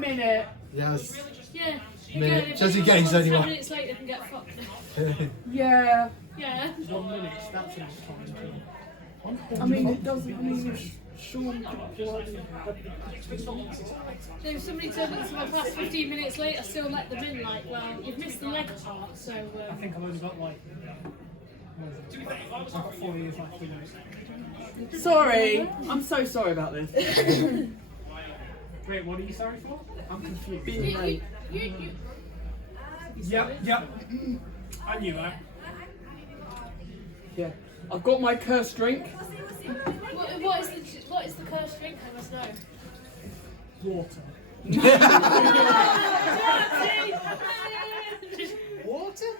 minute. Yes. Yeah. Minute. Again, Just in if case, anyone anyone. 10 minutes later can get fucked. Yeah. Yeah. 1 minute, that's enough time. I mean, it doesn't. I mean, it's Sean. So if somebody turns up to my class 15 minutes late, I still let them in. Like, well, you've missed the leg part, so. I think I've only got like. I've got 4 years left with it. Sorry. I'm so sorry about this. Wait, what are you sorry for? I'm confused. Being late. You. Yep. I knew that. Yeah. I've got my cursed drink. What is the cursed drink? I must know. Water. Water?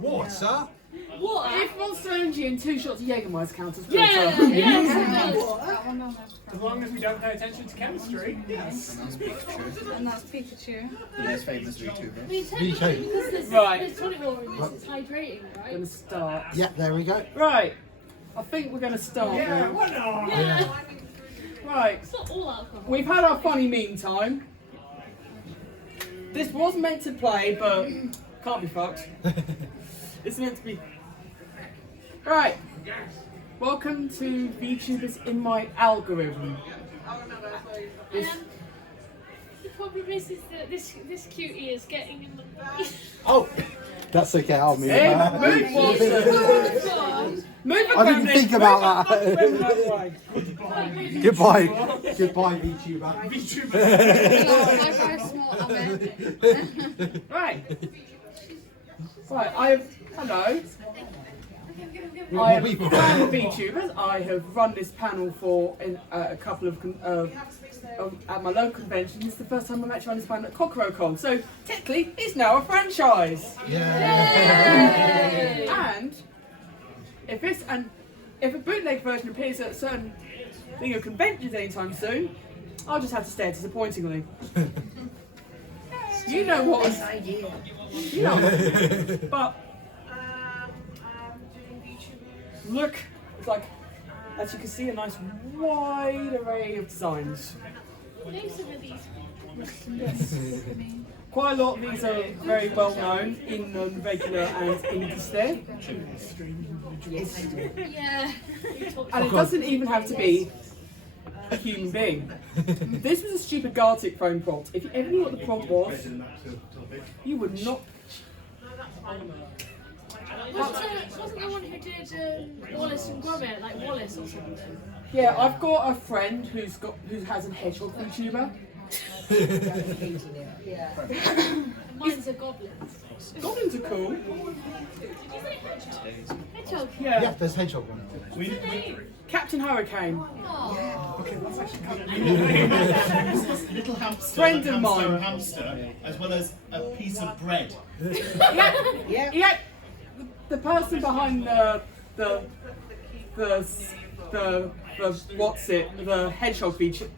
Water? What? If Monster Energy and 2 shots of Jägermeister count as water. Yeah, yes, it does. As long as we don't pay attention to chemistry. Yes. And that's Pikachu. The most famous Vtuber. I mean, VK. technically, because Right. there's toilet water in this, it's hydrating, I'm right? gonna start. Yeah, there we go. Right. I think we're gonna start. Yeah, now. what not? Yeah. Right. It's not all alcohol. We've had our funny mean time. This was meant to play, but can't be fucked. It's meant to be. Right. Welcome to VTubers in my algorithm. This, The problem is that this cutie is getting in the Oh, that's okay. I'll move. hey, that. move, Watson. Move the I didn't cabinet. think about that. Goodbye. Goodbye, VTuber. Like very small of it. Right. Right. Hello. I am a fan of VTubers. I have run this panel for a couple of at my local convention. This is the first time I'm actually on this panel at kokorocon. So technically, it's now a franchise. Yeah. And if a bootleg version appears at a certain thing of conventions anytime soon, I'll just have to stare disappointingly. You know what? You know. But look, it's like, as you can see, a nice wide array of designs. Name some of these. Yes. Quite a lot of these are very well known in regular and indie stare. Yeah. And it doesn't even have to be a human being. This was a stupid Gartic phone prompt. If you ever knew what the prompt was, you would not. Wasn't the one who did Wallace and Gromit, like Wallace or something? Yeah, I've got a friend who has a hedgehog VTuber. Mine's a goblin. Goblins are cool. Did you say hedgehog? Yeah. There's hedgehog one. What's the name? Captain Hurricane. Oh. Little hamster, Friend like of hamster, mine. hamster, as well as a piece of bread. Yeah. The person behind the hedgehog feature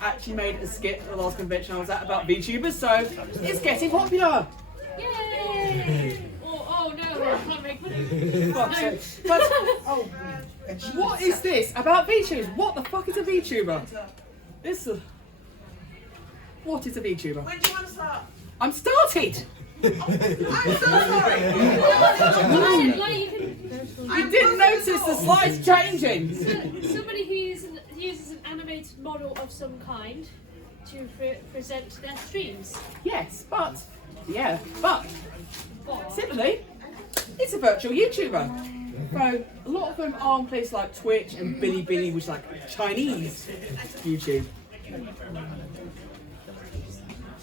actually made a skit at the last convention I was at about VTubers, so it's getting popular. Yay! Oh no, I can't make money. But what is this about VTubers? What the fuck is a VTuber? What is a VTuber? When do you want to start? I'm started! I'm so sorry. You didn't notice the slides changing! Somebody who uses an animated model of some kind to present their streams. Yes, but similarly, it's a virtual YouTuber. So a lot of them are on places like Twitch and Bilibili, which is like Chinese YouTube.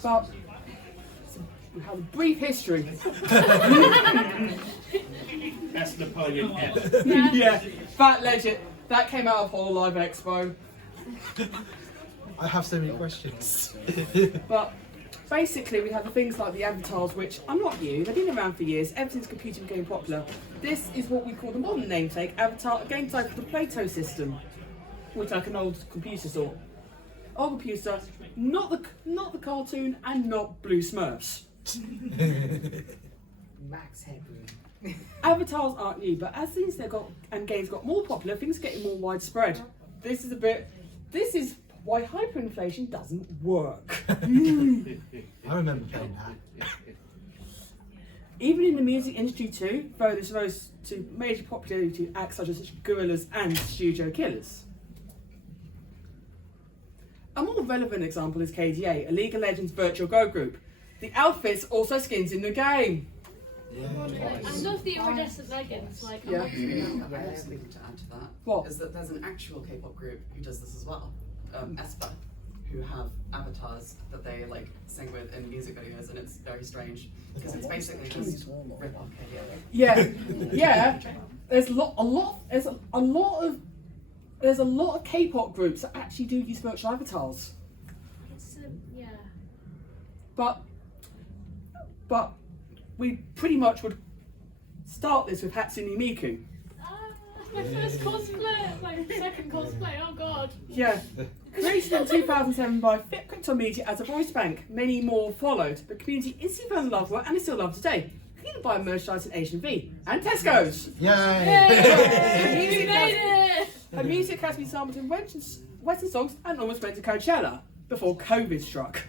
But we have a brief history. That's Napoleon F. Yeah, that legend. That came out of Hololive Expo. I have so many questions. But basically, we have things like the avatars, which are not new. They've been around for years, ever since computing became popular. This is what we call the modern namesake, Avatar, a game type of the Plato system, which like an old computer sort. Old computer, not the cartoon, and not Blue Smurfs. Max headroom. Avatars aren't new, but as things games got more popular, things are getting more widespread. This is why hyperinflation doesn't work. I remember playing that. Even in the music industry too, though this rose to major popularity to acts such as Gorillaz and Studio Killers. A more relevant example is KDA, a League of Legends virtual girl group. The outfits also skins in the game. I love the iridescent leggings. Like, Yeah. I love them. I have something to add to that. What? Is that there's an actual K-pop group who does this as well, aespa, who have avatars that they like sing with in music videos, and it's very strange because it's basically just rip off KDA. Yeah, yeah. There's a lot of K-pop groups that actually do use virtual avatars. It's, yeah. But we pretty much would start this with Hatsune Miku. My first cosplay, my second cosplay, oh god. Yeah. Created in 2007 by Crypto Media as a voice bank, many more followed. The community instantly fell in love with her and is still loved today. You can buy merchandise in H&V and Tesco's. Yay! You made it! Her music has been sampled in Western songs and almost went to Coachella before COVID struck.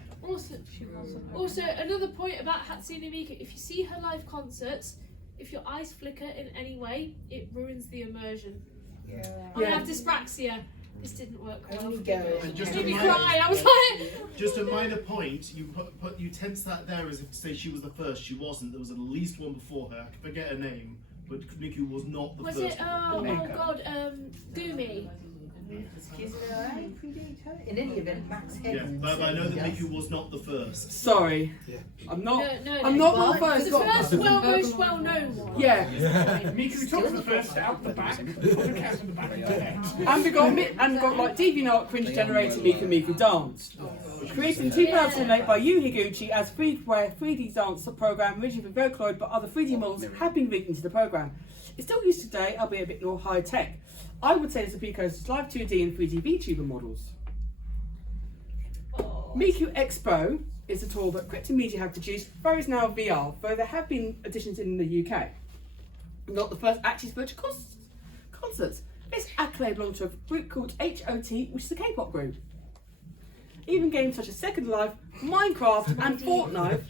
Also, another point about Hatsune Miku, if you see her live concerts, if your eyes flicker in any way, it ruins the immersion. I have dyspraxia. This didn't work well. Only girls. And just Made me a cry. I was like, Just a minor point, you tense that there as if to say she was the first. She wasn't. There was at least one before her. I forget her name, but Miku was not the was first. it? Oh god, Gumi. In any event, Max Yeah, Head. but I know that Miku was not the first. Sorry. Yeah. I'm not No, I'm not the first. The first most well-known one. Yeah. Miku took the first out the back, put the cat in the back of the head. And we got like DeviantArt cringe generator Miku Miku Dance. Created in 2008 by Yu Higuchi as freeware 3D dance program originally for Vocaloid, but other 3D models have been linked into the program. It's still used today, albeit a bit more high tech. I would say it's a precursor to live 2D and 3D VTuber models. Miku Expo is a tool that Crypto Media have produced, though is now VR, though there have been editions in the UK. Not the first actually virtual concerts. This accolade belongs to a group called HOT, which is a K-pop group. Even games such as Second Life, Minecraft and Fortnite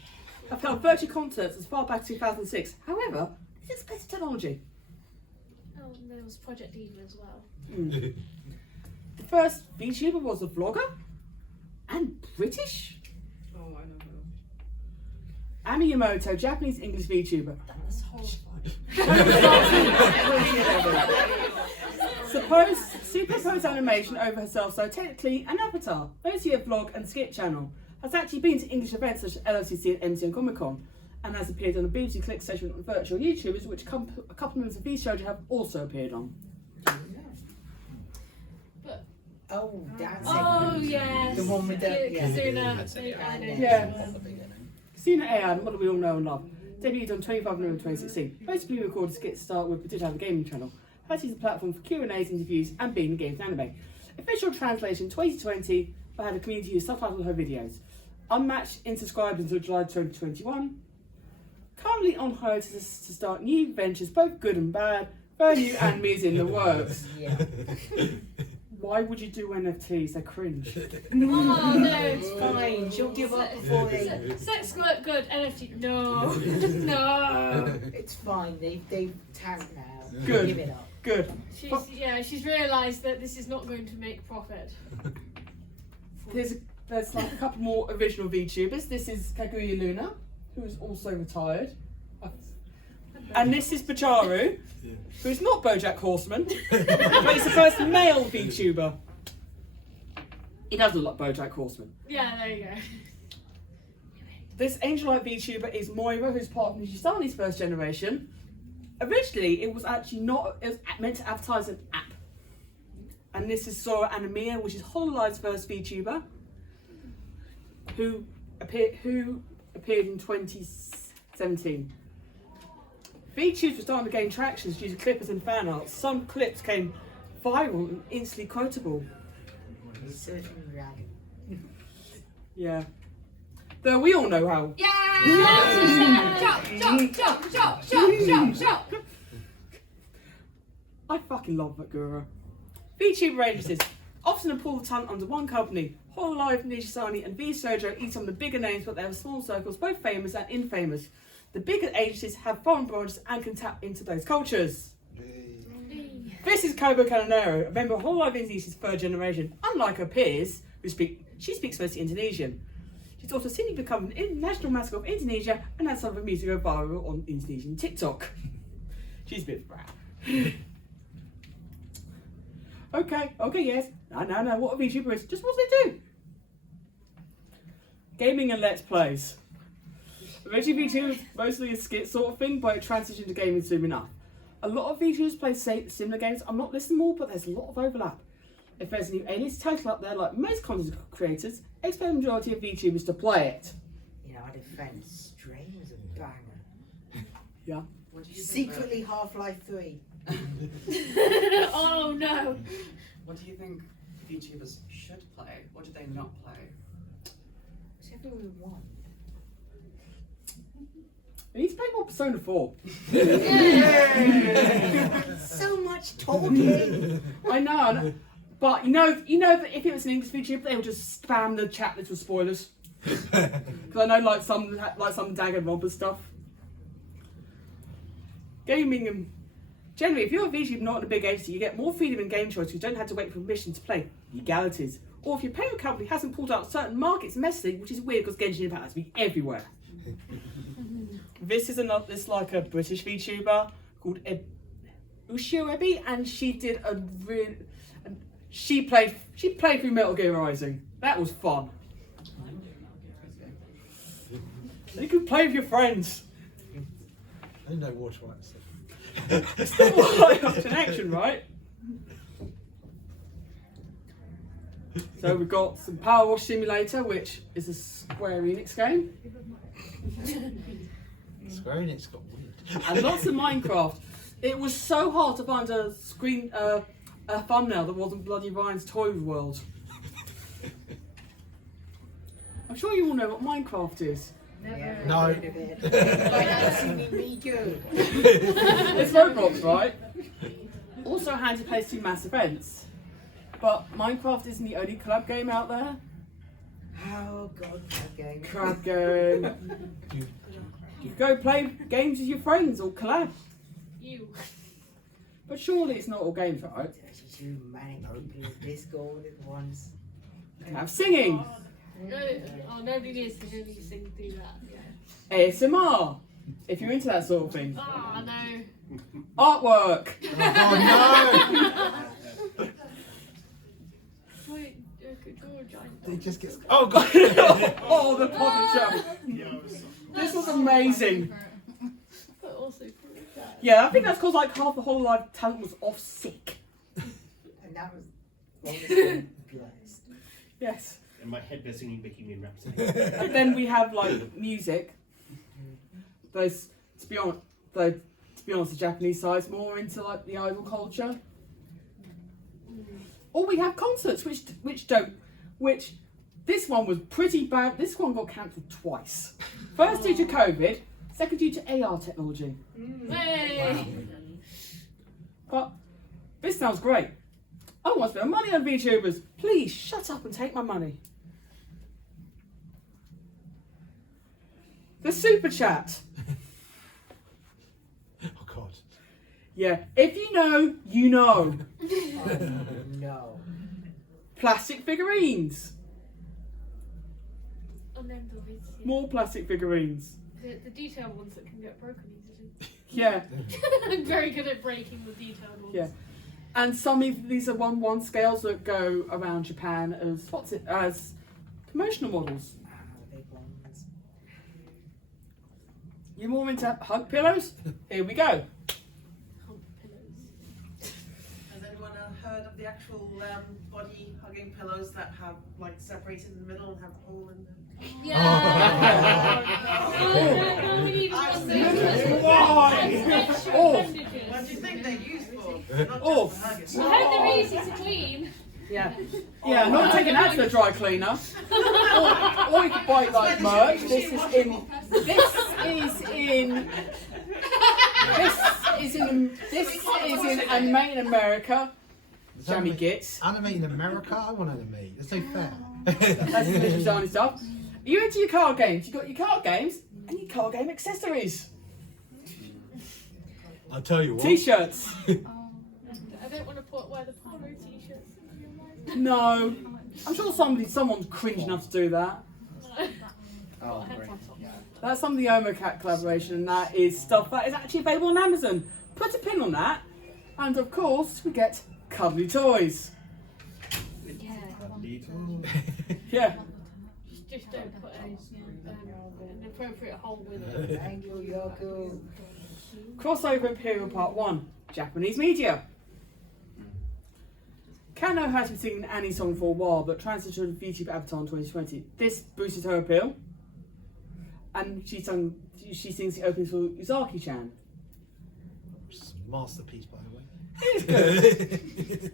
have held virtual concerts as far back as 2006. However, this is expensive technology. Oh, and there was Project Eden as well. The first VTuber was a vlogger and British. Oh, I know her. Ami Yamamoto, Japanese English VTuber. That's horrifying. Superimposed animation over herself, so technically an avatar. Those who have vlog and skit channel has actually been to English events such as LOCC and MCN Comic Con, and has appeared on a BBC Click session on virtual YouTubers, which a couple of members of these shows have also appeared on. Oh, that's Oh it. yes. The one with the- Kazuna. I know. Yeah. Sina AI, the model we all know and love, debuted on 25 November 2016. Most people recorded skits start with, but did have a gaming channel. Has used the platform for Q&As, interviews, and being in games and anime. Official translation 2020, but had a community who subtitled her videos. Unmatched in subscribers until July 2021. Currently on hiatus to start new ventures, both good and bad. Very new animes in the works. Yeah. Why would you do NFTs? They're cringe. Oh no. It's fine. She'll give up before they. Sex work good. NFT. No. No. It's fine. They've tagged now. Good. Give it up. Good. She's realised that this is not going to make profit. There's like a couple more original VTubers. This is Kaguya Luna, who is also retired. And this is Bacharu, who's not BoJack Horseman, but he's the first male VTuber. He does look like BoJack Horseman. Yeah, there you go. This Angelite VTuber is Moira, who's part of Nishizani's first generation. Originally, it was actually not, it was meant to advertise an app. And this is Sora Anamia, which is HoloLive's first VTuber, who appeared in 2017. VTubers were starting to gain traction due to clippers and fan art. Some clips came viral and instantly quotable. Certain rag. Yeah. Though we all know how. I fucking love Magura. VTuber agencies. Often pull the talent under one company. Hololive, Nishizani and Vsojo eat some of the bigger names, but they have small circles, both famous and infamous. The bigger agencies have foreign branches and can tap into those cultures. This is Kobo Canonero, a member of Hololive Indonesia's third generation. Unlike her peers, she speaks mostly Indonesian. She's also simply become an international mascot of Indonesia and had some of her music go viral on Indonesian TikTok. She's a bit brat. Okay, yes. No, what a VTuber is. Just what they do. Gaming and Let's Plays. Originally VTuber is mostly a skit sort of thing, but it transitioned to gaming soon enough. A lot of VTubers play similar games. I'm not listing them all, but there's a lot of overlap. If there's a new alias title up there, like most content creators, expect the majority of VTubers to play it. In our defence, Stray was a banger. Yeah. What do you think Secretly Half-Life 3. Oh no! What do you think VTubers should play? What do they not play? Whichever we want. I need to play more Persona 4. So much talking. I know. But you know that if it was an English VTuber, they would just spam the chat list with spoilers. Because I know like some Danganronpa stuff. Gaming and generally, if you're a VTuber not in a big agency, you get more freedom in game choice. You don't have to wait for permission to play legalities. Or if your parent company hasn't pulled out certain markets messaging, which is weird because Genshin Impact has to be everywhere. This is like a British VTuber called Ushio Ebi, and she did a real. She played through Metal Gear Rising. That was fun. You can play with your friends. I didn't know water rights. It's still like up to action, right? So we've got some Power Wash Simulator, which is a Square Enix game. Square Enix got weird. And lots of Minecraft. It was so hard to find a thumbnail that wasn't bloody Ryan's Toy World. I'm sure you all know what Minecraft is. Never No. heard of it. Like I've seen it me too. It's Roblox, right? Also handy place to mass events. But Minecraft isn't the only collab game out there. Oh god, that game. Collab game. You go play games with your friends or collab. You. But surely it's not all games, right? 32 manic people in Discord at once. Have singing, Oh, nobody needs to hear me sing through that. Yeah. ASMR, if you're into that sort of thing. Oh no. Artwork. Oh Wait, good God, giant. no! It just gets. Oh god! Oh, the puppet show. This was amazing. But also pretty bad. Yeah, I think that's because like half the whole live talent was off sick. And that was honestly blessed. Yes. In my head, they're singing Bohemian Rhapsody. And then we have like music. Those, to be honest, the Japanese side's more into like the idol culture. Or we have concerts, which this one was pretty bad. This one got cancelled twice. First due to COVID, second due to AR technology. Hey. But this sounds great. I want to spend money on VTubers. Please shut up and take my money. The super chat. Oh god! Yeah, if you know, you know. No. Plastic figurines. Unnamed obvious. More plastic figurines. The detailed ones that can get broken easily. Yeah, I'm very good at breaking the detailed ones. yeah. And some of these are 1:1 scales that go around Japan as promotional models. The big ones. You more into hug pillows? Here we go. Hump pillows. Has anyone heard of the actual body hugging pillows that have like separated in the middle and have a hole in them? Yeah. No, we need one of those. Oh. What do you think they're used for? They're not Oh. just for hugging. I heard they're easy to clean. Yeah. Yeah, not taking that to the dry cleaner. Or you could buy it like merch. This is in Maine, America. Jammy Gits. Anime in America? I want anime. It's so fair. That's the design and stuff. Are you into your card games? You've got your card games and your card game accessories. I'll tell you what. T-shirts. I don't want to wear the polo t-shirts. No. I'm sure someone's cringe enough to do that. Oh, great. That's some of the Omocat collaboration, and that is stuff that is actually available on Amazon. Put a pin on that. And of course, we get cuddly toys. Yeah. Just don't put an appropriate hole with it. Thank you, Yoku. Crossover Imperial Part 1. Japanese media. Kano has been singing an Annie song for a while, but transitioned to a VTuber avatar in 2020. This boosted her appeal. And she sings the opening for Uzaki-chan. Masterpiece, by the way. It is good.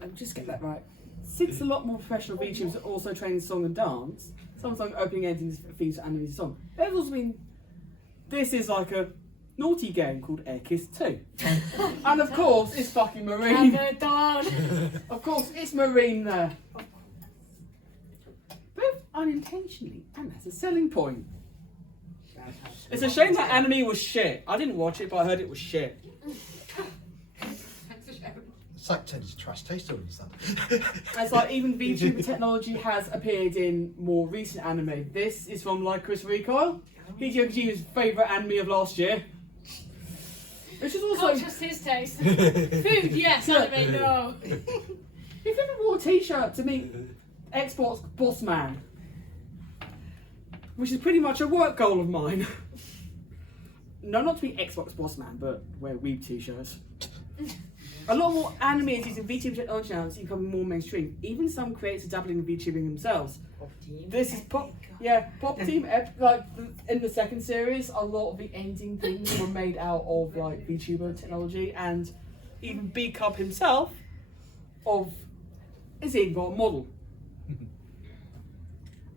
And just get that right. Since a lot more professional VTubers are also training song and dance, some song opening endings themes for animated song. There's also been, this is like a naughty game called Air Kiss 2. And of course, it's fucking Marine. Of course, it's Marine there. Both unintentionally, and that's a selling point. It's a shame that anime was shit. I didn't watch it, but I heard it was shit. It's like Teddy's trash taster and stuff. It's like even VTuber technology has appeared in more recent anime. This is from Lycris Recoil, Hideo Kojima's favourite anime of last year. Which is also... Not just his taste. Food, yes, anime, no. If you ever wore a t-shirt to meet Xbox Boss Man, which is pretty much a work goal of mine. No, not to be Xbox Boss Man, but wear weeb t-shirts. A lot more anime is using VTuber technology now, it's becoming more mainstream. Even some creators are dabbling in VTubing themselves. This is Pop Team. Like in the second series, a lot of the ending things were made out of like VTuber technology, and even B Cub himself is even got a model.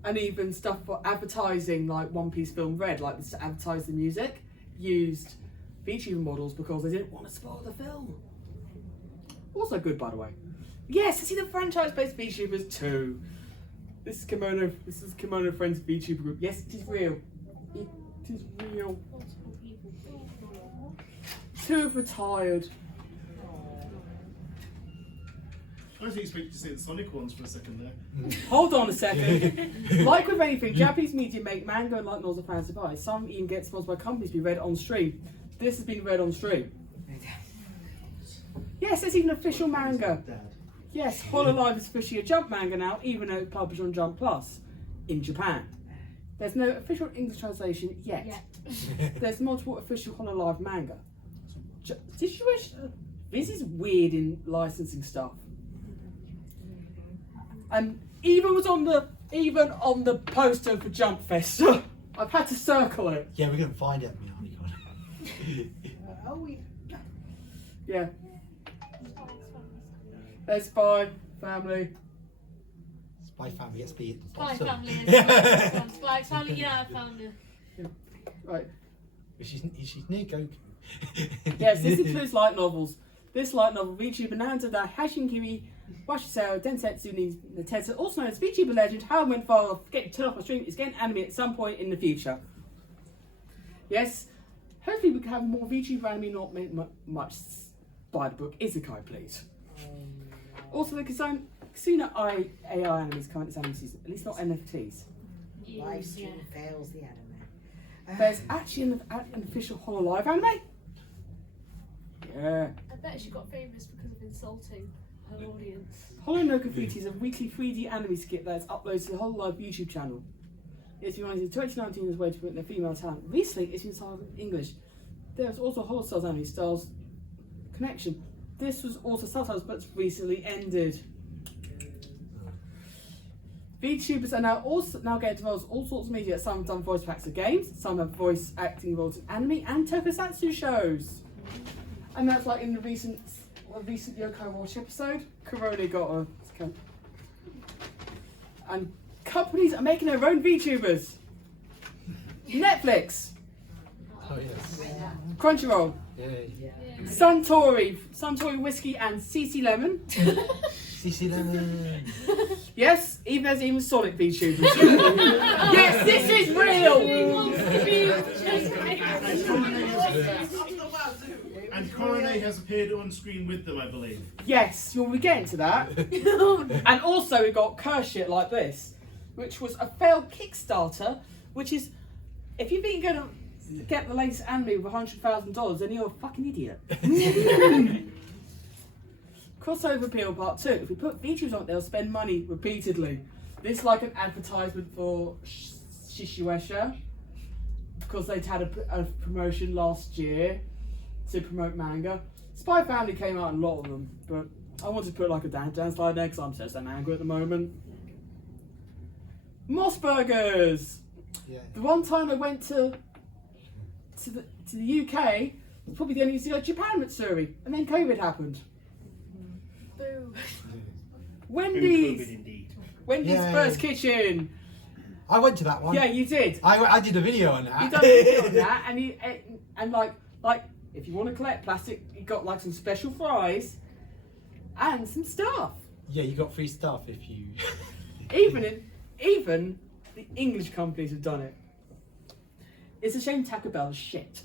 And even stuff for advertising, like One Piece Film Red, like this to advertise the music, used VTuber models because they didn't want to spoil the film. Also good, by the way. Yes, I see the franchise-based VTubers too. This is Kimono Friends VTuber group. Yes, it is real. It is real. Two have retired. I was expecting to see the Sonic ones for a second there. Hold on a second. Like with anything, Japanese media make manga and light novels a fancy buy. Some even get sponsored by companies to be read on stream. This has been read on stream. Yes, there's even official manga. Yes, Hololive is officially a Jump manga now, even though it's published on Jump Plus in Japan. There's no official English translation yet. There's multiple official Hololive manga. This is weird in licensing stuff. And even on the poster for Jump Fest, I've had to circle it. Yeah, we're going to find it. Yeah. There's Spy Family. Spy Family, let's be at the Spy bottom. Family is Spy Family, yeah, I found it. Right. She's near Goku. Yes, this includes light novels. This light novel, VTuber Nanda Hashinkiri Washisao Densetsu Tetsu, also known as VTuber legend, How I Went Far Getting Turned Off My Stream, is getting anime at some point in the future. Yes, hopefully we can have more VTuber anime, not much by the book. Isekai, please. Also, the Kasuna AI anime is coming to this anime season, at least not NFTs. Live stream fails the anime. There's actually an official Hololive anime. Yeah. I bet she got famous because of insulting her audience. Hollow No Graffiti is a weekly 3D anime skit that is uploaded to the Hololive YouTube channel. It's been running since 2019 as a way to promote their female talent. Recently, it's been started in English. There's also Holostars anime, Stars Connection. This was also subtitles, but it's recently ended. VTubers are now getting involved in all sorts of media. Some have done voice packs of games, some have voice acting roles in anime and tokusatsu shows. And that's like in the recent Yoko Watch episode, Corona got a... And companies are making their own VTubers. Netflix. Oh yes. Crunchyroll, Yay. Suntory whiskey and CC Lemon. CC Lemon. Yes, there's even Sonic VTubers. Yes, this is real. And Coronet has appeared on screen with them, I believe. Yes, you'll be getting to that. And also we got Curse Shit Like This, which was a failed Kickstarter, which is, if you think you're going to get the latest anime with $100,000, then you're a fucking idiot. Crossover Appeal Part 2. If we put VTubers on it, they'll spend money repeatedly. This is like an advertisement for Shishuesha, because they'd had a promotion last year to promote manga. Spy Family came out in a lot of them, but I wanted to put like a dance slide there because I'm just so manga at the moment. Moss Burgers! Yeah. The one time I went to the UK, was probably the only reason to go to Japan Matsuri, and then COVID happened. Boo. Wendy's! Indeed. Wendy's Yay. First Kitchen! I went to that one. Yeah, you did. I did a video on that. You done a video on that, and like if you want to collect plastic, you got like some special fries and some stuff. Yeah, you got free stuff if you. Even the English companies have done it. It's a shame Taco Bell is shit.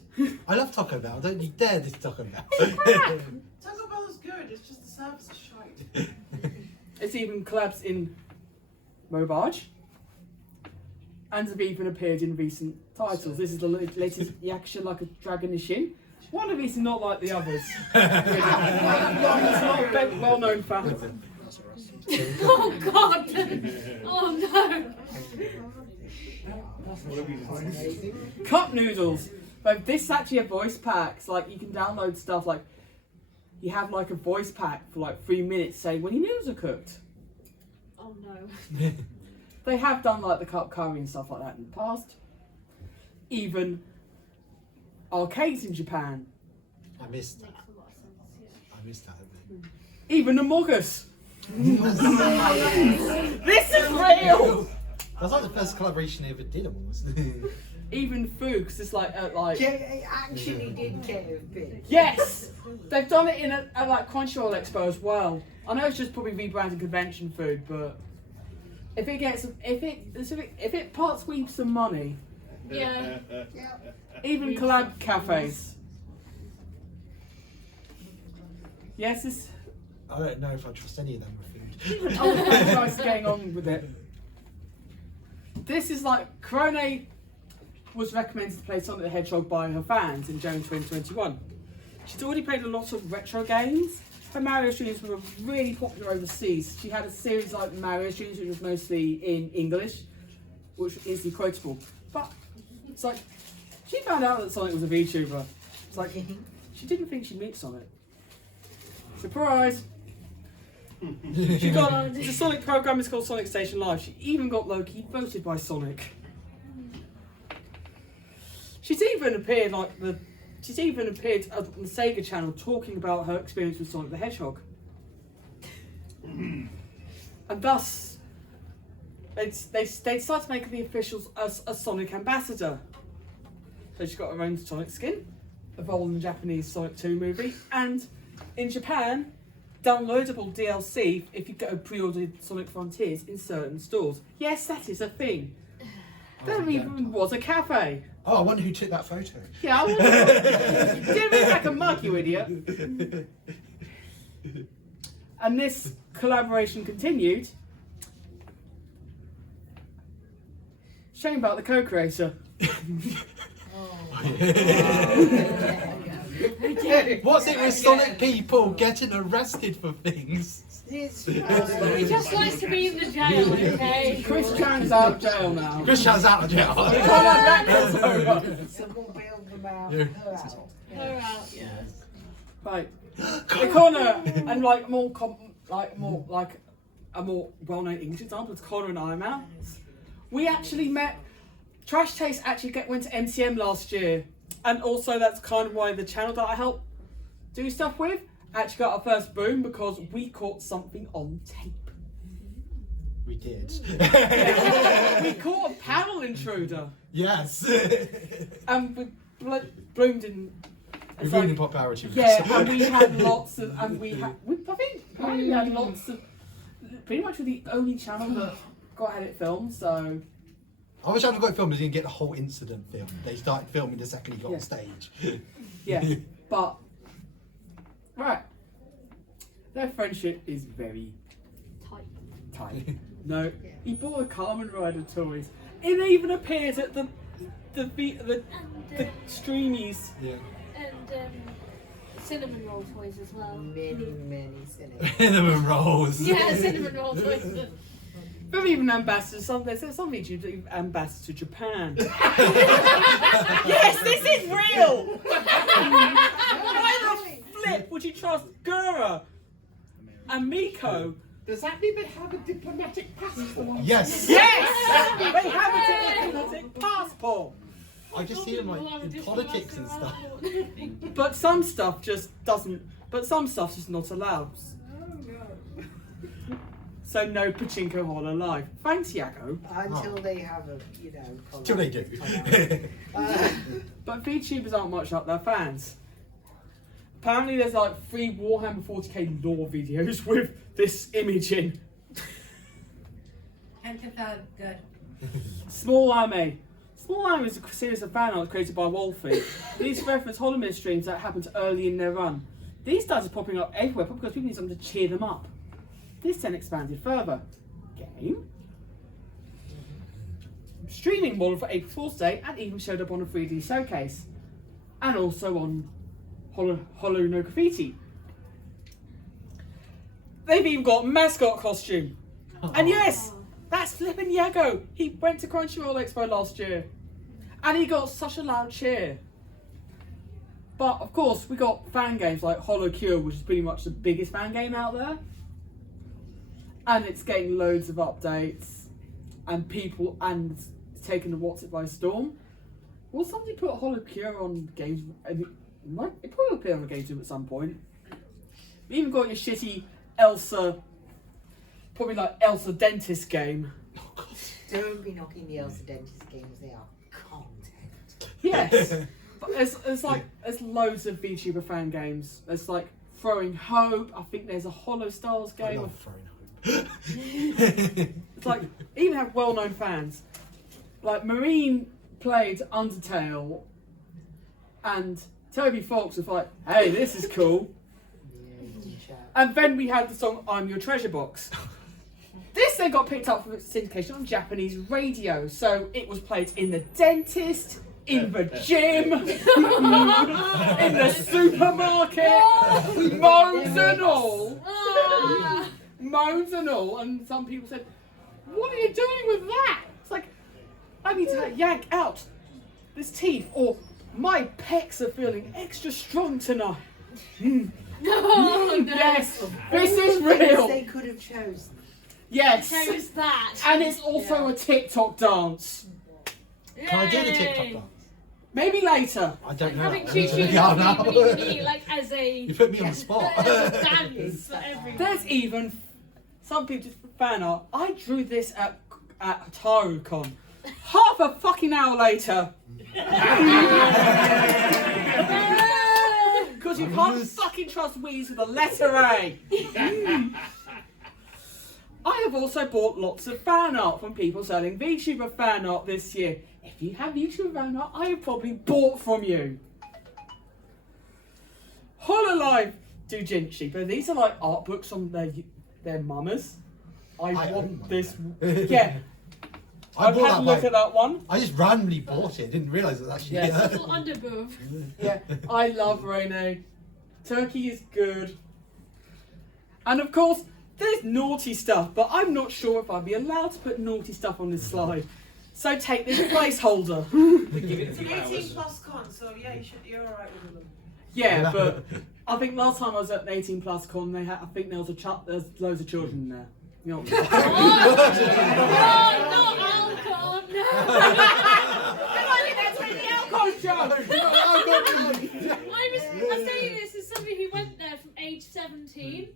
I love Taco Bell. Don't you dare this Taco Bell. Taco Bell is good, it's just the service is shite. It's even collabs in Mobage, and have even appeared in recent titles. This is the latest Yakusha Like a Dragon Ishin. One of these is not like the others. It's not a well-known fan. Oh God! Oh no! Cup noodles. But this is actually a voice pack. It's like you can download stuff like you have like a voice pack for like 3 minutes saying when your noodles are cooked. Oh no! They have done like the cup curry and stuff like that in the past. Even arcades in Japan. I missed that. Makes a lot of sense. Yeah. I missed that a bit. Even Among Us. This is real. That's like the first collaboration they ever did almost. Even food, because it's like It actually did get a bit. yes, they've done it in a like Crunchyroll Expo as well. I know it's just probably rebranded convention food, but if it part sweeps some money, Yeah. even collab cafes. Yes, this. I don't know if I trust any of them with food. Oh, Christ, getting on with it. This is like Korone was recommended to play Sonic the Hedgehog by her fans in June 2021. She's already played a lot of retro games. Her Mario streams were really popular overseas. She had a series like Mario streams, which was mostly in English, which is easily quotable. But it's like she found out that Sonic was a VTuber. It's like she didn't think she'd meet Sonic. Surprise! She got the Sonic program is called Sonic Station Live. She even got low-key voted by Sonic. She's even appeared on the Sega channel talking about her experience with Sonic the Hedgehog. And thus, they decided to make the officials a Sonic ambassador. So she's got her own Sonic skin, evolved in the Japanese Sonic 2 movie, and in Japan, downloadable DLC if you go pre-order Sonic Frontiers in certain stores. Yes, that is a thing. There even was a cafe. Oh, I wonder who took that photo. Yeah, I was. Didn't look like a mug, you idiot. And this collaboration continued. Shame about the co-creator. What's it with Sonic people getting arrested for things? He just likes to be in the jail, okay? Chris Chan's out of jail now. Chris Chan's out of jail. You can't have that crossover. So we'll build them out. Yeah. Her out. Her out, yeah. Right. Connor and like a more well-known English example is Connor and Iron Man. We actually met. Trash Taste actually went to MCM last year, and also that's kind of why the channel that I help do stuff with actually got our first boom because we caught something on tape. We did. We caught a panel intruder. Yes. And bloomed in. We're ruining popularity. Yeah, and we had lots of, I think apparently we had lots of. Pretty much we're the only channel that got it filmed, so. I wish I had got it filmed as you can get the whole incident filmed. They started filming the second he got on stage. Yeah, but right, their friendship is very tight. No, he bought a Carmen Rider toys. It even appears at the streamies. Yeah. And cinnamon roll toys as well. Many cinnamon. Cinnamon rolls. Yeah, cinnamon roll toys. They're even ambassadors. Some YouTubers ambassadors to Japan. Yes, this is real. Why the flip would you trust Gura and Miko? Does that mean they have a diplomatic passport? Yes. Yes, they have a diplomatic passport. I just see them like in politics and stuff. But some stuff just doesn't. But some stuff's just not allowed. So no pachinko hall alive. Thanks, Iago. Until they have a, Until they do. But VTubers aren't much like their fans. Apparently there's like 3 Warhammer 40k lore videos with this image in. Good. Small Army. Small Army is a series of fan art created by Wolfie. These reference Holomin streams that happened early in their run. These stars are popping up everywhere because people need something to cheer them up. This then expanded further. Game. Streaming model for April Fool's Day and even showed up on a 3D showcase. And also on Holo No Graffiti. They've even got mascot costume. And yes, that's flipping Iago. He went to Crunchyroll Expo last year. And he got such a loud cheer. But of course, we got fan games like Holo Cure, which is pretty much the biggest fan game out there. And it's getting loads of updates. And people, and it's taken the What's It by storm. Will somebody put Holo Cure on games? It probably appear on the GameTube at some point. We even got your shitty Elsa, probably like Elsa Dentist game. Don't be knocking the Elsa Dentist games, they are content. Yes. But there's loads of VTuber fan games. There's like Throwing Hope. I think there's a Hollow Stars I game. love Throwing Hope. It's like even have well-known fans. Like Marine played Undertale, and Toby Fox was like, "Hey, this is cool." And then we had the song "I'm Your Treasure Box." This then got picked up for syndication on Japanese radio, so it was played in the dentist, in the gym, in the supermarket, moans and all. Moans and all, and some people said, "What are you doing with that?" It's like, I need to yank out this teeth, or my pecs are feeling extra strong tonight. No, no. Yes, this is Things real. they could have chosen. Yes, Chose that. and it's also a TikTok dance. Can I do the Yay. TikTok dance? Maybe later. I don't know. Having I two need to look tunes it up now. like as a You put me on the spot. as a dance for everyone. There's even some people just for fan art. I drew this at TaruCon. Half a fucking hour later. Because you can't fucking trust Weez with a letter A. I have also bought lots of fan art from people selling VTuber fan art this year. If you have VTuber fan art, I have probably bought from you. Hololive Doujinshi, but these are like art books from their mamas. I want own one. this. Yeah. I I've bought had a that look by- at that one. I just randomly bought it. Didn't realise it was actually. Yes. Little underboob. Yeah, I love Rene. Turkey is good. And of course, there's naughty stuff, but I'm not sure if I'd be allowed to put naughty stuff on this slide. So take this placeholder. Give it a few 18 hours. plus con, so yeah, you're alright with them. Yeah, but I think last time I was at an 18 plus con, I think there was there's loads of children in there. You know. No, not alcohol. No. I'm saying this as somebody who went there from age 17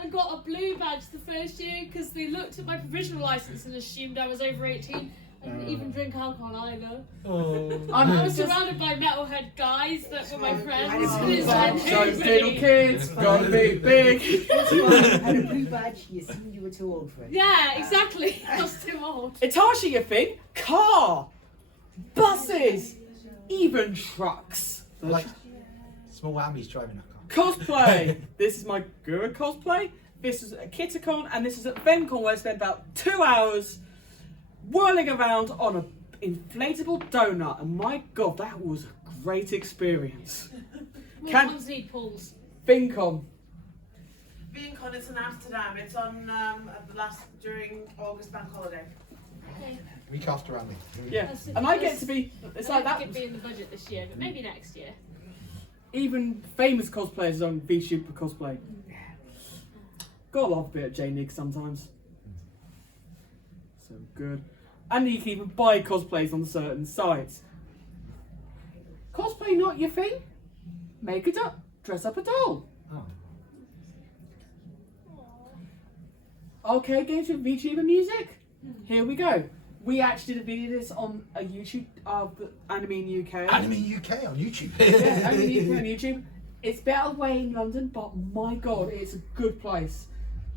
and got a blue badge the first year because they looked at my provisional license and assumed I was over 18 I didn't even drink alcohol either. Oh. I was surrounded by metalhead guys that were my friends. And It's like, Those little kids gotta be big. had a blue badge, you assumed you were too old for it. yeah, exactly. I was too old. Itachi, you think? Car, buses, even trucks. Like small Amis driving a car. Cosplay. This is my Guru cosplay. This is at Kitakon, and this is at Femcon, where I spent about 2 hours whirling around on an inflatable donut, and my god, that was a great experience. More ones need pulls. FinCon. VinCon, it's in Amsterdam. It's on during August bank holiday. Okay. Week after Ami. Yeah, That's- and I get to be. It's I like don't that. think it'd be in the budget this year, but maybe next year. Even famous cosplayers on VTuber cosplay. Gotta love a bit of J-Nig sometimes. So good. And you can even buy cosplays on certain sites. Cosplay not your thing? Make a doll. Dress up a doll. Oh. Okay, games with VTuber music. Here we go. We actually did a video of this on a YouTube of the Anime in UK. Anime UK on YouTube. Yeah, Anime in UK on YouTube. It's better way in London, but my god, it's a good place.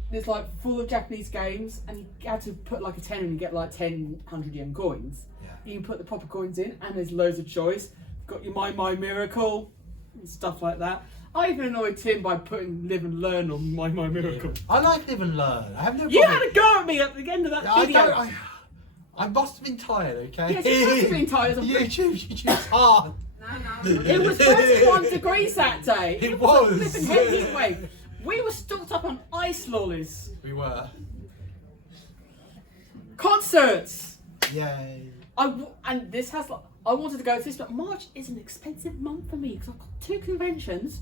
It's like full of Japanese games, and you had to put like a 10 in and get like 100 yen coins. Yeah. You can put the proper coins in, and there's loads of choice. Got your My Miracle and stuff like that. I even annoyed Tim by putting Live and Learn on My Miracle. I like Live and Learn. I have no problem. You had a go at me at the end of that video. I must have been tired, okay? Yes, you must have been tired. YouTube's hard. No. It was 31 degrees that day. It a was. flipping heat wave. We were stocked up on ice lollies. We were. Concerts. Yay. And this has like, I wanted to go to this, but March is an expensive month for me because I've got 2 conventions.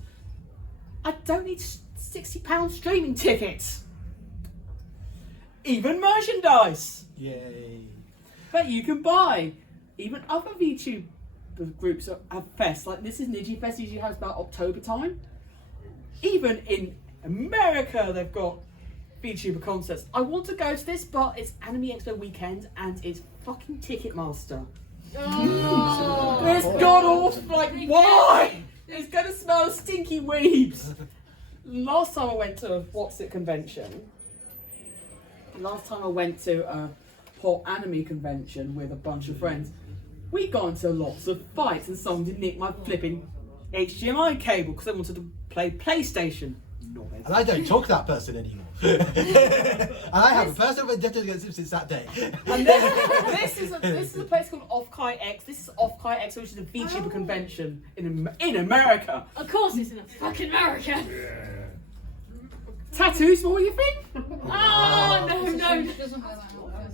I don't need £60 streaming tickets. Even merchandise. Yay. But you can buy. Even other VTuber groups have fests. Like this is Niji Fest, usually has about October time. Even in America, they've got VTuber concerts. I want to go to this, but it's Anime Expo weekend and it's fucking Ticketmaster. Oh. It's god awful. Like, why? It's gonna smell of stinky weebs. Last time I went to a What's It convention. Last time I went to a hot anime convention with a bunch of friends. We got into lots of fights and someone did nick my flipping HDMI cable because they wanted to play PlayStation. And I don't talk to that person anymore. And I have a personal vendetta against him since that day. And this is a place called Off-Kai X. This is Off-Kai X, which is a VTuber convention in America. Of course it's in fucking America. Tattoos, what do you think? Oh, no.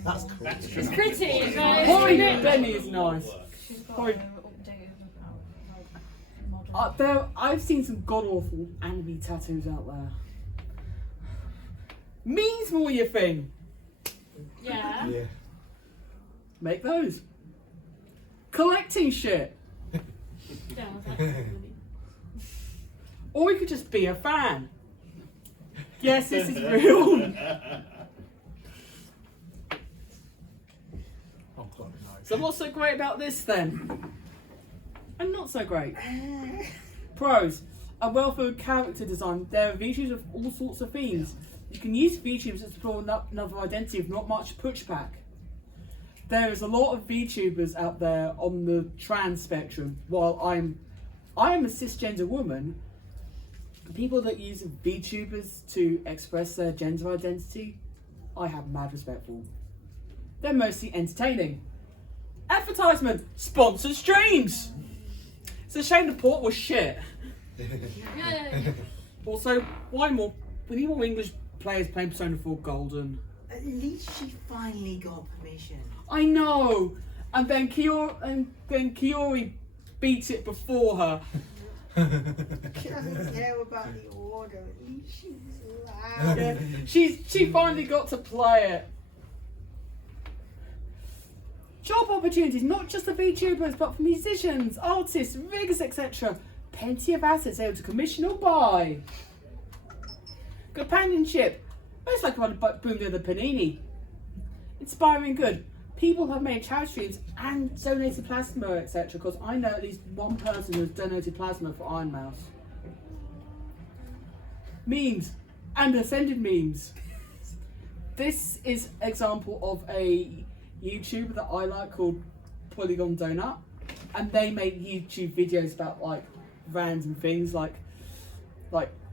That's cool. It's pretty, but Hoi it's Benny is nice. Hoi. I've seen some god awful anime tattoos out there. Means more your thing. Yeah. Yeah. Make those. Collecting shit. Yeah, I was like, Or you could just be a fan. Yes, this is real. Oh, God, no. So what's so great about this then? And not so great. Pros. A wealth of character design. There are VTubers of all sorts of themes. You can use VTubers to explore another identity with not much pushback. There is a lot of VTubers out there on the trans spectrum. While I am a cisgender woman, people that use VTubers to express their gender identity, I have mad respect for. They're mostly entertaining. Advertisement, sponsored streams. It's a shame the port was shit. yeah. Also, we need more English players playing Persona 4 Golden. At least she finally got permission. I know. And then Kiori beat it before her. She doesn't care about the order. At least she was loud. Yeah, she finally got to play it. Job opportunities, not just for VTubers, but for musicians, artists, riggers, etc. Plenty of assets able to commission or buy. Companionship, most likely by the boom of the Panini. Inspiring good. people have made charity streams and donated plasma, etc. Because I know at least one person who's donated plasma for Iron Mouse. Memes and ascended memes. This is example of a YouTuber that I like called Polygon Donut, and they make YouTube videos about like random things like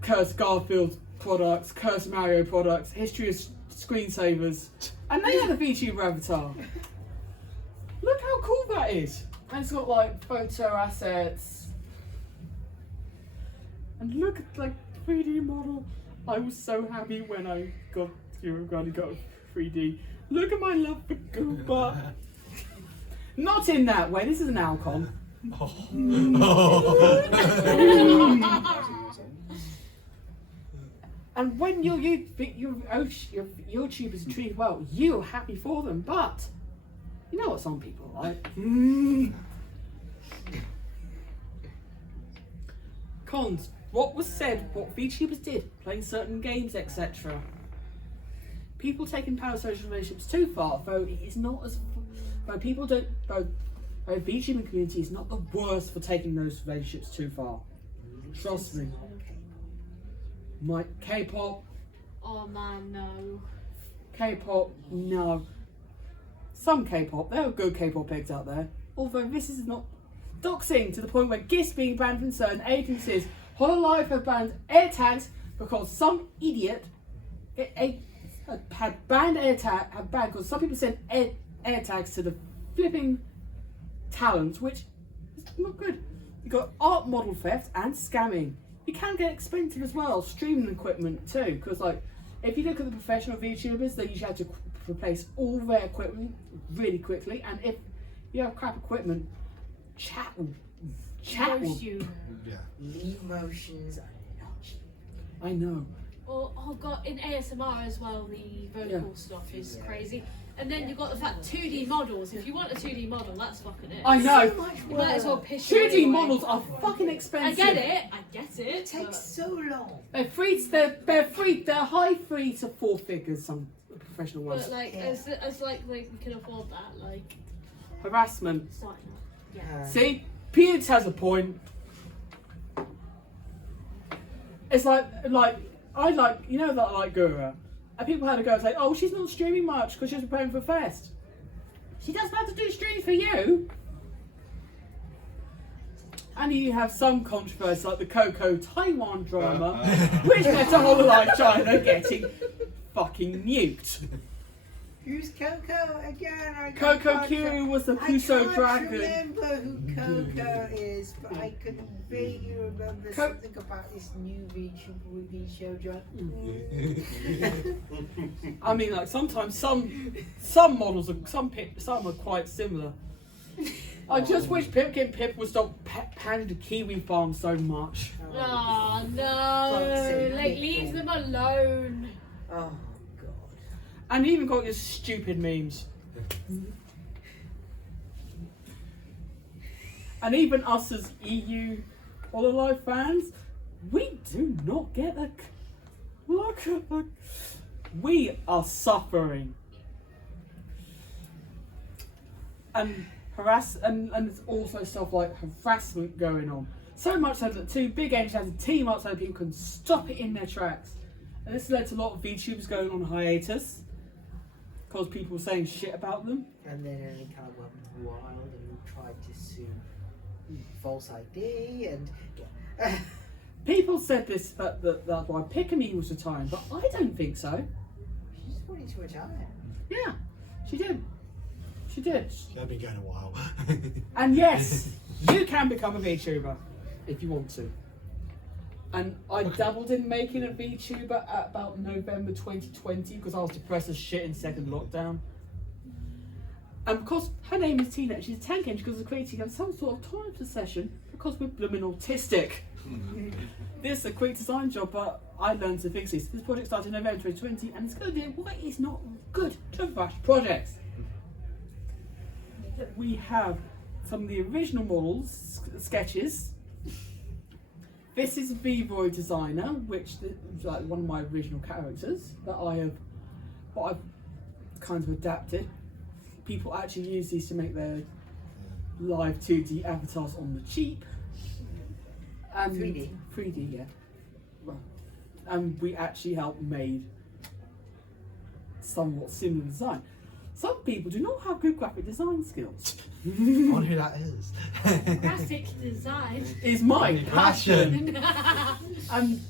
Curse Garfield products, Curse Mario products, history of screensavers, and they had a VTuber avatar. Look how cool that is. And it's got like photo assets. And look at like 3D model. I was so happy when I got a 3D. Look at my love for Goober. Not in that way. This is an Alcon. And when your YouTubers are treated well, you're happy for them. But you know what some people are like. Cons. What was said, what VTubers did, playing certain games, etc. People taking parasocial relationships too far, though it is not as. Though people don't. Though VTubing community is not the worst for taking those relationships too far. Trust me. My K-pop. Oh man, no. K-pop, no. Some K-pop, there are good K-pop eggs out there. Although this is not doxing to the point where gifts being banned from certain agencies. Hololive have banned air tags because some idiot had banned because some people sent air tags to the flipping talents, which is not good. You got art model theft and scamming. You can get expensive as well, streaming equipment too, because like if you look at the professional VTubers, they usually have to replace all their equipment really quickly, and if you have crap equipment, chat will you. Yeah. Leave motions are not cheap. I know. Or oh god, in ASMR as well, the vocal stuff is crazy. And then you've got the fact 2D models. If you want a 2D model, that's fucking it. I know. So much You might as well work. piss 2D anyway. models are fucking I expensive. get it. It takes so long. They're high 3 to 4 figures. Some professional ones. But like, as like we can afford that, like Harassment. starting off. Yeah. See, Piers has a point. It's like I like you know that I like Gura, and people had to go and say, oh, she's not streaming much because she's preparing for Fest. She doesn't have to do streams for you. And you have some controversy like the Coco Taiwan drama, which led to Hololive China getting fucking nuked. Who's Coco again? Coco Q was the Puso I can't dragon. remember who Coco is, but I can vaguely remember something about this new VTuber with these shoujo. I mean, like sometimes some models are some are quite similar. I just wish Pip would stop panning the kiwi farm so much. Oh no! Like leave them alone. Oh. And you even got your stupid memes. And even us as EU Hololive fans, we do not get a look. We are suffering. And and there's also stuff like harassment going on. So much so that two big agencies have to team up so that people can stop it in their tracks. And this led to a lot of VTubers going on hiatus. Because people were saying shit about them. And then it kind of went wild and tried to sue false ID and People said this that's why Pickamee was retiring, but I don't think so. she just wanted to retire. Yeah, she did. She did. That'd been going a while. And yes, you can become a VTuber if you want to. And I dabbled in making a VTuber at about November 2020 because I was depressed as shit in second lockdown. And because her name is Tina, she's a tank engine because of creating some sort of time session because we're blooming autistic. This is a quick design job, but I learned to fix this. This project started in November 2020 and it's going to be why it's not good to rush projects. We have some of the original models, sketches. This is V-Boy Designer, which is like one of my original characters that I've kind of adapted. people actually use these to make their live 2D avatars on the cheap. And 3D? 3D, yeah. Well, and we actually helped made somewhat similar design. Some people do not have good graphic design skills. I wonder who that is. Graphic design. Is my passion. Passion. And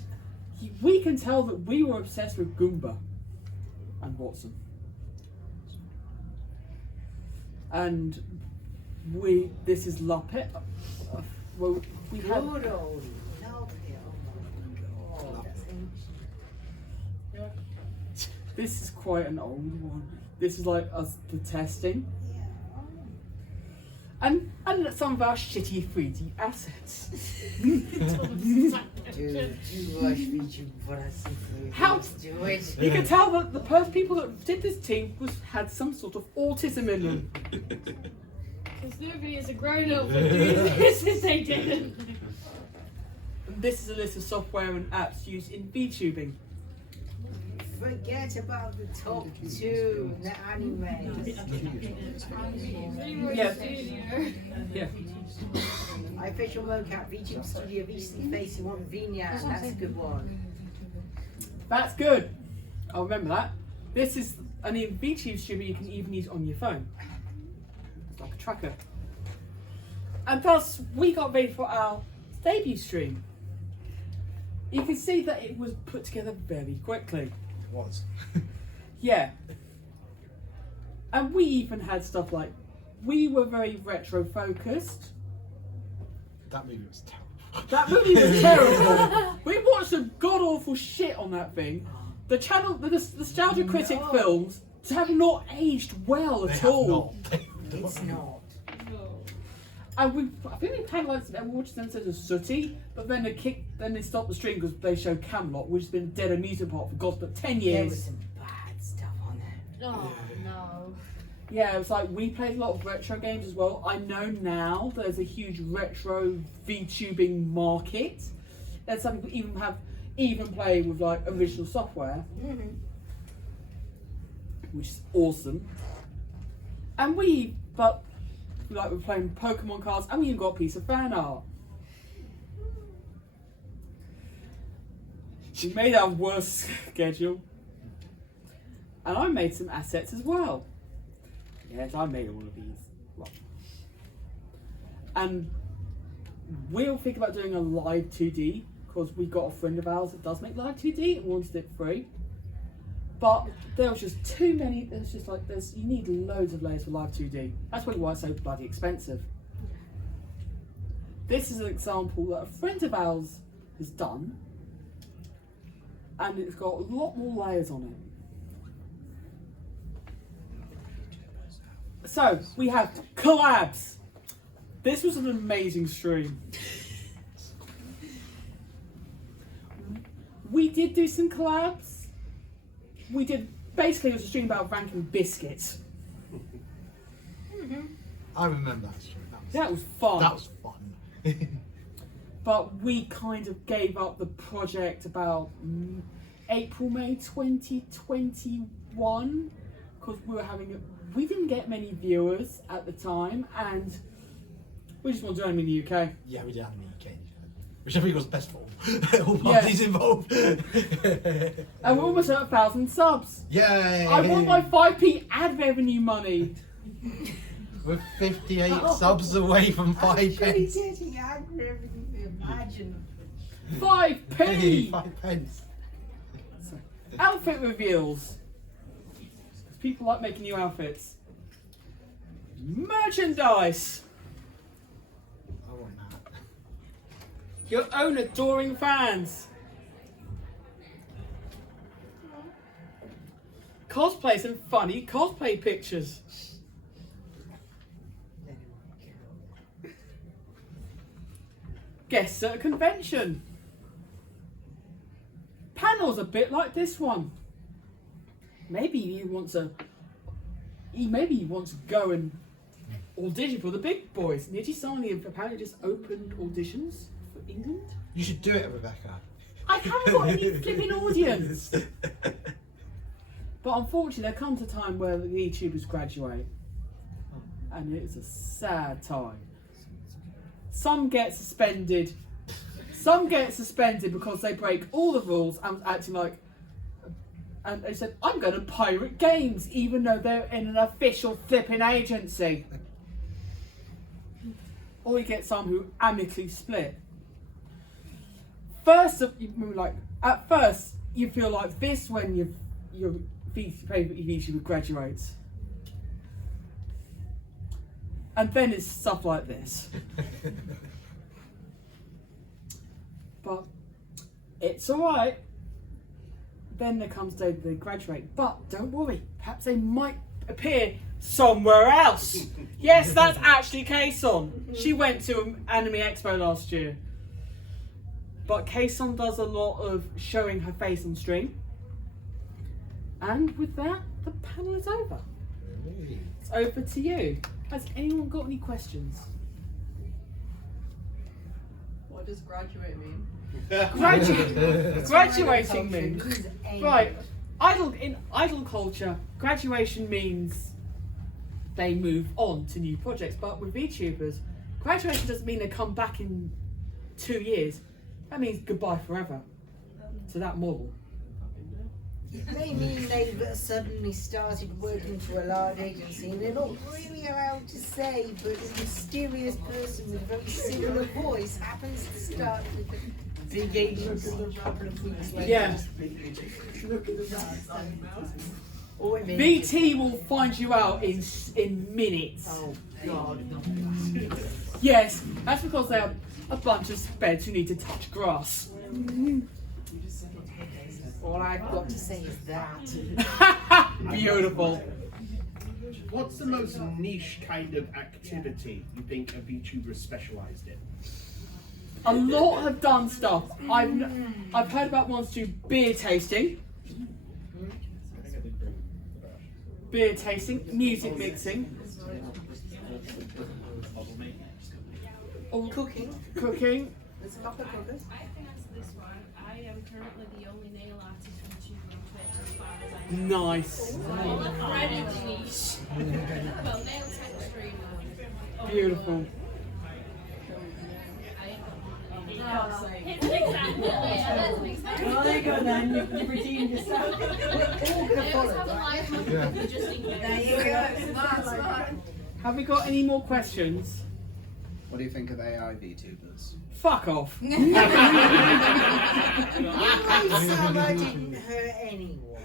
we can tell that we were obsessed with Goomba and Watson. And this is Luppet. Well, we Good have. old Luppet. Oh my god. That's This is quite an old one. This is like us the testing. yeah. And some of our shitty 3D assets. Dude, you watch YouTube what I see for you. How- Let's do it. You can tell that the first people that did this team had some sort of autism in them. Because nobody is a grown up for doing this if they didn't. And this is a list of software and apps used in VTubing. Forget about the top two, the anime. Yeah. Studio. Yeah. iFacial Mocap, VTube Studio, VC Face, you want VNAT, that's a good one. That's good. I'll remember that. This is an VTube streamer you can even use on your phone. It's like a tracker. And thus, we got ready for our debut stream. You can see that it was put together very quickly. Was. Yeah. And we even had stuff like, we were very retro focused. That movie was terrible. That movie was terrible. We watched some god awful shit on that thing. The Nostalgia Critic No. films have not aged well They at have all. not. It's not. And I think we kind of liked it. We watched them instead of Sooty, but then they stopped the stream because they showed Camelot, which has been a dead amusement park for God, but 10 There was years. some bad stuff on there. Oh no. Yeah, it was like we played a lot of retro games as well. I know now there's a huge retro VTubing market. There's some people even play with like original software, which is awesome. And we're playing Pokemon cards, and we even got a piece of fan art. We made our worst schedule, and I made some assets as well. Yes, I made all of these. Well, and we'll think about doing a live 2D because we got a friend of ours that does make live 2D and wanted it free. But there was just too many. There's just like you need loads of layers for live 2D. That's probably why it's so bloody expensive. This is an example that a friend of ours has done, and it's got a lot more layers on it. So we have collabs. This was an amazing stream. We did do some collabs. We did, basically it was a stream about ranking biscuits. I remember that story. That was fun. That was fun. But we kind of gave up the project about April, May 2021 because we didn't get many viewers at the time and we just wanted to do them in the UK. Yeah, we did have an UK, which I think was best for all parties involved. And we're almost at 1,000 subs. Yay! I want my 5p ad revenue money. We're 58 subs away from 5 Actually pence. getting ad revenue, imagine. 5p! 5 pence. Outfit reveals. People like making new outfits. Merchandise. I want that. Your own adoring fans. Cosplays and funny cosplay pictures. Guests at a convention. Panels a bit like this one. Maybe you want to go and audition for the big boys. Niji Sani apparently just opened auditions for England. You should do it, Rebecca. I haven't got any flipping audience. But unfortunately, there comes a time where the YouTubers graduate. and it's a sad time. Some get suspended. Some get suspended because they break all the rules and acting like. And they said, "I'm going to pirate games," even though they're in an official flipping agency. Or you get some who amicably split. At first, you feel like this when your favourite YouTuber graduates. And then it's stuff like this. But it's alright. Then there comes the day they graduate. But don't worry, perhaps they might appear somewhere else. Yes, that's actually Kason. She went to an Anime Expo last year. But Kason does a lot of showing her face on stream. And with that, the panel is over. It's over to you. Has anyone got any questions? What does graduate mean? Graduating means right. In idol culture, graduation means they move on to new projects. But with VTubers, graduation doesn't mean they come back in 2 years. That means goodbye forever to that model. They mean they've suddenly started working for a large agency and they're not really allowed to say, but a mysterious person with a very similar voice happens to start with a big agency a couple of weeks later. Yeah. VT will find you out in minutes. Oh God. Yes, that's because they're a bunch of speds who need to touch grass. All I've got to say is that. Beautiful. What's the most niche kind of activity you think a VTuber is specialised in? A lot have done stuff. I've heard about ones do beer tasting, music mixing, Cooking. There's a couple of cookers. I can answer this one. I am currently the only nail artist YouTuber on Twitter as far as I know. Nice. All incredibly niche. Well, nail tech streamer. Beautiful. It's an example. Yeah, that's an example. Oh, there you go then, you've redeemed yourself. I always have a live one with me just in case. There you go, smart. Have we got any more questions? What do you think of AI VTubers? Fuck off. Sam, I didn't hurt anyone.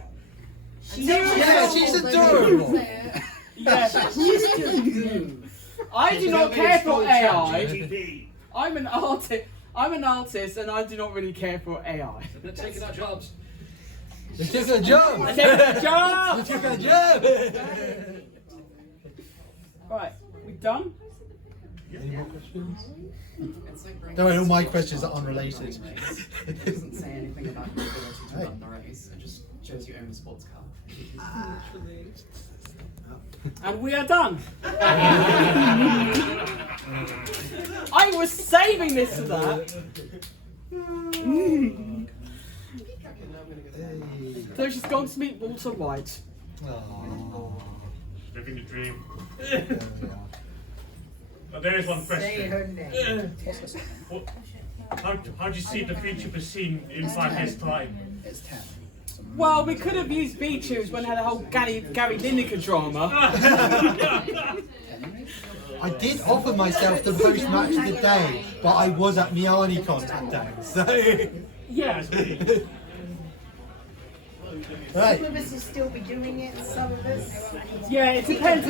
She's adorable. Yeah. I do not care for AI. I'm an artist and I do not really care for AI. They're taking our jobs. They took a job. They took a job. Right, we done? Any more questions? It's like Don't worry, all my questions are unrelated. It doesn't say anything about your ability to run the race. It just shows you own a sports car. And we are done. I was saving this for that. So she's gone to meet Walter White. Living the dream. But there is one Say her question. name. How do you see the VTuber scene in 5 years' time? It's 10. Well, we could have used VTubes when we had a whole Gary Lineker drama. I did offer myself the post-match of the day, but I was at MianiCon that day, so... Yeah. Right. Some of us will still be doing it, some of us. Yeah, it depends.